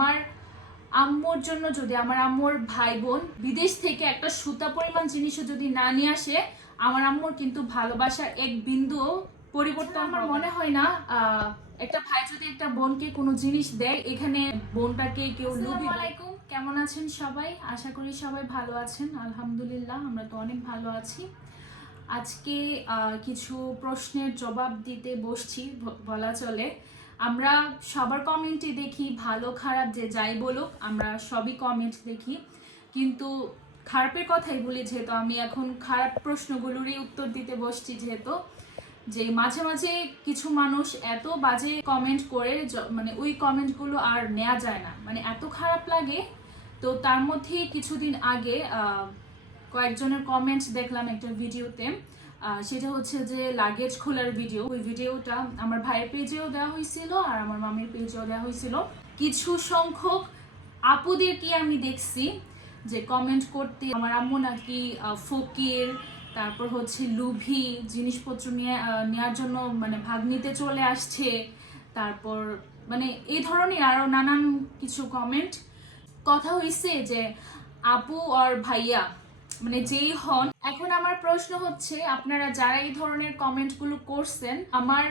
আমার আম্মুর জন্য যদি আমার আম্মুর ভাই বোন বিদেশ থেকে একটা সুতা পরিমাণ জিনিসও যদি না নিয়ে আসে আমার আম্মুর কিন্তু ভালোবাসার এক বিন্দু পরিবর্তন আমার মনে হয় না। একটা ভাই যদি একটা বোনকে কোনো জিনিস দেয় এখানে বোনটাকে কেউ লুবি আলাইকুম কেমন আছেন সবাই? আশা করি সবাই ভালো আছেন আলহামদুলিল্লাহ আমরা তো অনেক ভালো আছি। আজকে আহ, কিছু প্রশ্নের জবাব দিতে বসছি বলা চলে। আমরা সবার কমেন্টই দেখি, ভালো, খারাপ, যে যাই বলুক, আমরা সবই কমেন্ট দেখি। কিন্তু খারাপের কথাই বলি যেহেতু, আমি এখন খারাপ প্রশ্নগুলোরই উত্তর দিতে বসছি যেহেতু, যে মাঝে মাঝে কিছু মানুষ এত বাজে কমেন্ট করে মানে ওই কমেন্টগুলো আর নেওয়া যায় না। মানে এত খারাপ লাগে, তো তার মধ্যে কিছুদিন আগে কয়েকজনের কমেন্ট দেখলাম একটা ভিডিওতে সেটা হচ্ছে যে লাগেজ খোলার ভিডিও ওই ভিডিওটা আমার ভাইয়ের পেজেও দেওয়া হয়েছিল আর আমার মামির পেজেও দেওয়া হয়েছিল। কিছু সংখ্যক আপুদেরকে আমি দেখছি যে কমেন্ট করতে, আমার আম্মু নাকি ফকির, তারপর হচ্ছে লুভি, জিনিসপত্র নিয়ে নেওয়ার জন্য মানে ভাগ নিতে চলে আসছে। তারপর মানে এই ধরনের আরও নানান কিছু কমেন্ট কথা হয়েছে যে আপু আর ভাইয়া মানে যেই হন। এখন আমার প্রশ্ন হচ্ছে, আপনারা যারা এই ধরনের কমেন্টগুলো করছেন, আমার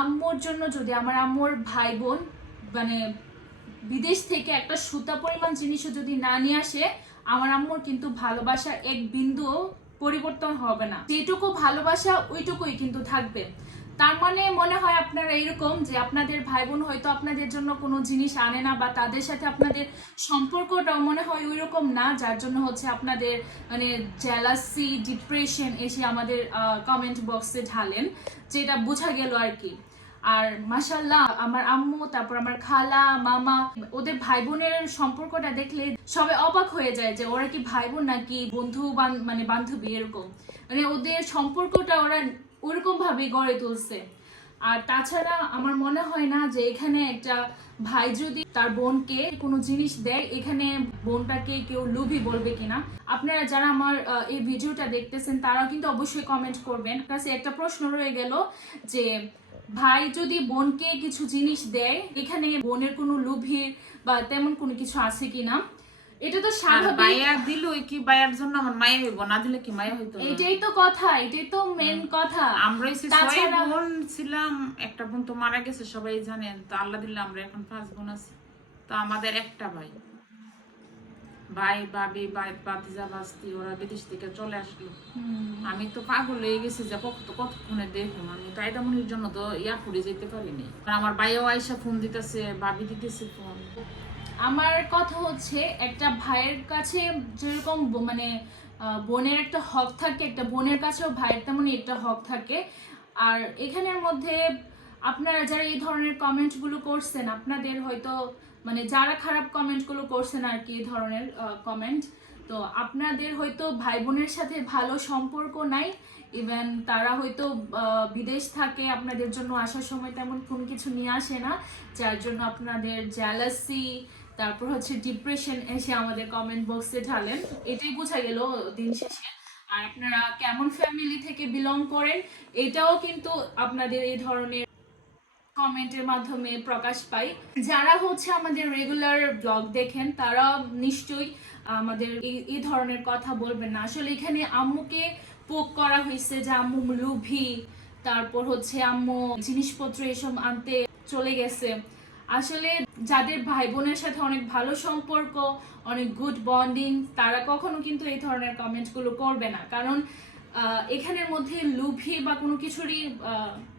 আম্মুর জন্য যদি, আমার আম্মুর ভাই বোন মানে বিদেশ থেকে একটা সুতা পরিমাণ জিনিসও যদি না নিয়ে আসে, আমার আম্মুর কিন্তু ভালোবাসার এক বিন্দু পরিবর্তন হবে না। যেটুকু ভালোবাসা, ওইটুকুই কিন্তু থাকবে। তার মানে মনে হয় আপনারা এরকম যে আপনাদের ভাই বোন হয়তো আপনাদের জন্য কোনো জিনিস আনে না বা তাদের সাথে আপনাদের সম্পর্কটাও মনে হয় ওই রকম না, যার জন্য হচ্ছে আপনাদের মানে জ্যালাসি ডিপ্রেশন এসে আমাদের কমেন্ট বক্সে ঢালেন, যেটা বোঝা গেল আর কি। আর মাসাল্লাহ আমার আম্মু, তারপর আমার খালা, মামা, ওদের ভাই বোনের সম্পর্কটা দেখলে সবে অবাক হয়ে যায় যে ওরা কি ভাই বোন নাকি বন্ধু বান- মানে বান্ধবী এরকম। মানে ওদের সম্পর্কটা ওরা ওরকম ভাবে গড়ে তুলছে। আর তাছাড়া আমার মনে হয় না যে এখানে একটা ভাই যদি তার বোনকে কোনো জিনিস দেয়, এখানে বোনটাকে কেউ লুভি বলবে কিনা? আপনারা যারা আমার এই ভিডিওটা দেখতেছেন, তারাও কিন্তু অবশ্যই কমেন্ট করবেন। কাছে একটা প্রশ্ন রয়ে গেল যে, ভাই যদি বোনকে কিছু জিনিস দেয়, এখানে বোনের কোনো লুভি বা তেমন কোনো কিছু আছে কিনা? এটা তো স্বাভাবিক। দিল কি বায়ার জন্য আমার মায়া হইব? না দিলে কি মায়া হইতো? এটাই তো কথা এটাই তো মেন কথা। আমরা হইছি ছয় বোন ছিলাম একটা বোন তো মারা গেছে সবাই জানেন তো আল্লাহ দিলে আমরা এখন পাঁচ বোন আছি। তো আমাদের একটা ভাই। ভাই ভাবি ভাই বাতিজা বাস্তি ওরা বিদেশ থেকে চলে আসলো। আমি তো পাগল হয়ে গেছি যে কত কতক্ষণে দেখুন আমি তো এটা মনির জন্য তো ইয়া করে যেতে পারিনি আমার ভাইও আইসা ফোন দিতেছে ভাবি দিতেছে ফোন আমার কথা হচ্ছে, একটা ভাইয়ের কাছে যেরকম মানে বোনের একটা হক থাকে, একটা বোনের কাছেও ভাইয়ের তেমনই একটা হক থাকে। আর এখানের মধ্যে আপনারা যারা এই ধরনের কমেন্টগুলো করছেন, আপনাদের হয়তো মানে যারা খারাপ কমেন্টগুলো করছেন আর কি, এই ধরনের কমেন্ট, তো আপনাদের হয়তো ভাই বোনের সাথে ভালো সম্পর্ক নাই। ইভেন তারা হয়তো বিদেশ থাকে, আপনাদের জন্য আসার সময় তেমন কোনো কিছু নিয়ে আসে না, যার জন্য আপনাদের জ্যালাসি তারপর হচ্ছে ডিপ্রেশন এসে আমাদের কমেন্ট বক্সে ঢালেন। এটাই বোঝা গেল দিন শেষে। আর আপনারা কেমন ফ্যামিলি থেকে বিলং করেন, এটাও কিন্তু আপনাদের এই ধরনের কমেন্টের মাধ্যমে প্রকাশ পাই। যারা হচ্ছে আমাদের রেগুলার ব্লগ দেখেন, তারা নিশ্চয়ই আমাদের এই ধরনের কথা বলবেন না। আসলে এখানে আম্মুকে পোক করা হয়েছে যে, আম্মু লুভি তারপর হচ্ছে আম্মু জিনিসপত্র এসব আনতে চলে গেছে। আসলে যাদের ভাই বোনের সাথে অনেক ভালো সম্পর্ক, অনেক গুড বন্ডিং তারা কখনো কিন্তু এই ধরনের কমেন্টগুলো করবে না। কারণ এখানের মধ্যে লুভি বা কোনো কিছুরই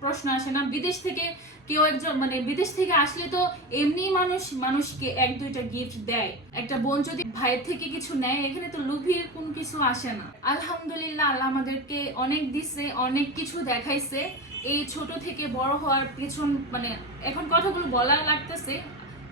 প্রশ্ন আসে না। বিদেশ থেকে কেউ একজন মানে বিদেশ থেকে আসলে তো এমনি মানুষ, মানুষকে এক, দুইটা গিফট দেয়। একটা বোন যদি ভাইয়ের থেকে কিছু নেয়, এখানে তো লুভির কোন কিছু আসে না। আলহামদুলিল্লাহ, আল্লাহ আমাদেরকে অনেক দিছে, অনেক কিছু দেখাইছে। এই ছোট থেকে বড় হওয়ার পিছন মানে এখন কথাগুলো বলা লাগতেছে,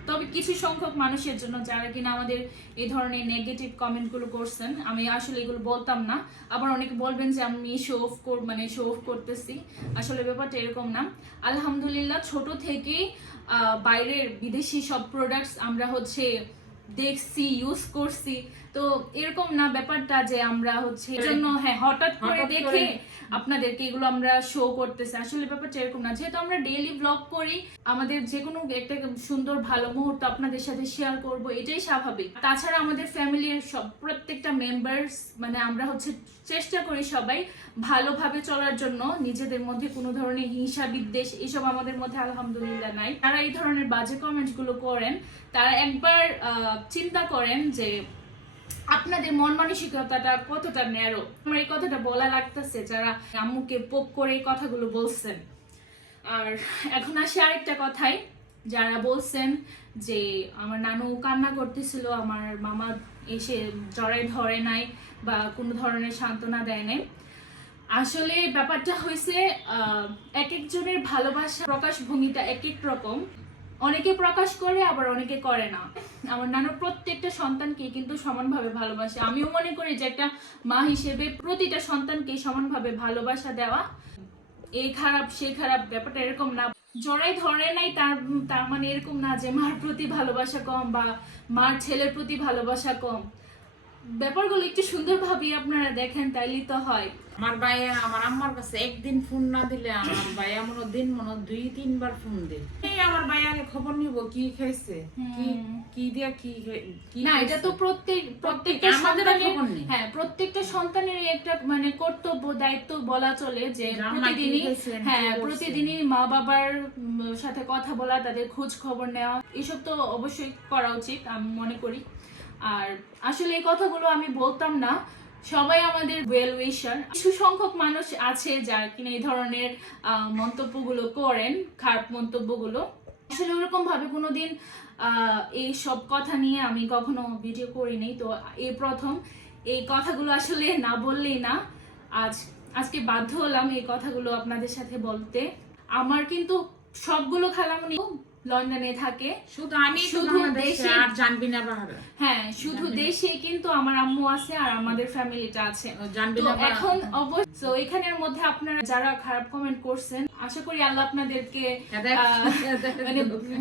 তবে কিছু সংখ্যক মানুষের জন্য যারা কিনা আমাদের এই ধরনের নেগেটিভ কমেন্টগুলো করছেন, আমি আসলে এগুলো বলতাম না। আবার অনেকে বলবেন যে আমি শো অফ কর মানে শো অফ করতেছি। আসলে ব্যাপারটা এরকম না। আলহামদুলিল্লাহ, ছোট থেকেই বাইরের বিদেশি সব প্রোডাক্টস আমরা হচ্ছে দেখছি ইউজ করছি। তো এরকম না ব্যাপারটা যে আমরা হচ্ছে জন্য হ্যাঁ হঠাৎ করে দেখে আপনাদেরকে এগুলো আমরা শো করতেছি। আসলে ব্যাপারটা এরকম না যেহেতু আমরা ডেইলি ব্লগ করি আমাদের যে কোনো একটা সুন্দর ভালো মুহূর্ত আপনাদের সাথে শেয়ার করব এটাই স্বাভাবিক। তাছাড়া আমাদের ফ্যামিলির সব প্রত্যেকটা মেম্বার্স মানে আমরা হচ্ছে চেষ্টা করি সবাই ভালোভাবে চলার জন্য নিজেদের মধ্যে কোনো ধরনের হিংসা বিদ্বেষ এসব আমাদের মধ্যে আলহামদুলিল্লাহ নাই। তারা এই ধরনের বাজে কমেন্টসগুলো করেন তারা একবার আহ, চিন্তা করেন যে আপনাদের মন মানসিকতাটা কতটা ন্যারো আমার এই কথাটা বলা লাগতেছে যারা আম্মুকে পোক করে এই কথাগুলো বলছেন। আর এখন আসি আরেকটা কথাই যারা বলছেন যে আমার নানু কান্না করতেছিল, আমার মামা এসে জড়াই ধরে নাই বা কোনো ধরনের সান্ত্বনা দেয় নাই। আসলে ব্যাপারটা হয়েছে এক একজনের ভালোবাসা প্রকাশ ভঙ্গিটা এক এক রকম। অনেকে প্রকাশ করে, আবার অনেকে করে না। আমার নানুর প্রত্যেকটা সন্তানকে কিন্তু সমানভাবে ভালোবাসে। আমিও মনে করি যে একটা মা হিসেবে প্রতিটা সন্তানকে সমানভাবে ভালোবাসা দেওয়া এই খারাপ সেই খারাপ, ব্যাপারটা এরকম না। জড়াই ধরে নাই তার তার মানে এরকম না যে মার প্রতি ভালোবাসা কম বা মার ছেলের প্রতি ভালোবাসা কম। ব্যাপারগুলো একটু সুন্দর ভাবি আপনারা দেখেন তাইলেই তো হয়। আমার ভাইয়া আমার আম্মার কাছে একদিন ফোন না দিলে আমার ভাইয়া মনে দিন মনে দুই তিনবার ফোন দেয়। এই আমার আগে খবর নিব কি খাইছে? কি কি দিয়া কি কি না এটা তো প্রত্যেক প্রত্যেকটা সন্তানের খবর নেই। হ্যাঁ প্রত্যেকটা সন্তানের একটা মানে কর্তব্য দায়িত্ব বলা চলে যে প্রতিদিনই হ্যাঁ। প্রতিদিনই মা বাবার সাথে কথা বলা তাদের খোঁজ খবর নেওয়া এসব তো অবশ্যই করা উচিত আমি মনে করি। আর আসলে এই কথাগুলো আমি বলতাম না। সবাই আমাদের ওয়েল উইশার কিছু সংখ্যক মানুষ আছে যারা কিনা এই ধরনের মন্তব্যগুলো করেন, খারাপ মন্তব্যগুলো। আসলে ওরকম ভাবে কোনোদিন এই সব কথা নিয়ে আমি কখনো ভিডিও করিনি। তো এই প্রথম। এই কথাগুলো আসলে না বললেই না। আজ, আজকে বাধ্য হলাম এই কথাগুলো আপনাদের সাথে বলতে। আমার কিন্তু সবগুলো খালামুনি লন্ডনে থাকে। শুধু আমি শুধু দেশে আর জানবি না বাহারে। হ্যাঁ শুধু দেশে কিন্তু আমার আম্মু আছে আর আমাদের ফ্যামিলিটা আছে। জানবি না এখন অবশ্য সো এখানের মধ্যে আপনারা যারা খারাপ কমেন্ট করছেন আশা করি আল্লাহ আপনাদেরকে মানে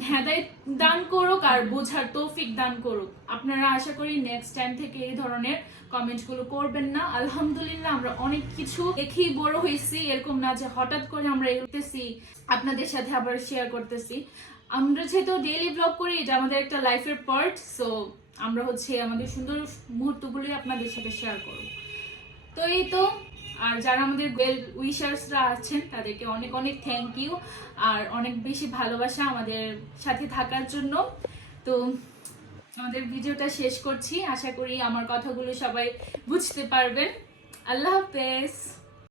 হেদায়েত দান করুক আর বোঝার তৌফিক দান করুক। আপনারা আশা করি নেক্সট টাইম থেকে এই ধরনের কমেন্টগুলো করবেন না। আলহামদুলিল্লাহ আমরা অনেক কিছু দেখেই বড় হয়েছি। এরকম না যে হঠাৎ করে আমরা এগোতেছি আপনাদের সাথে আবার শেয়ার করতেছি। আমরা যেহেতু ডেইলি ব্লগ করি, এটা আমাদের একটা লাইফের পার্ট সো আমরা হচ্ছে আমাদের সুন্দর মুহূর্তগুলোই আপনাদের সাথে শেয়ার করব। তো এই তো, আর যারা আমাদের ওয়েল উইশার্সরা আছেন, তাদেরকে অনেক অনেক থ্যাংক ইউ আর অনেক বেশি ভালোবাসা আমাদের সাথে থাকার জন্য। তো আমাদের ভিডিওটা শেষ করছি, আশা করি আমার কথাগুলো সবাই বুঝতে পারবেন। আল্লাহ হাফেজ।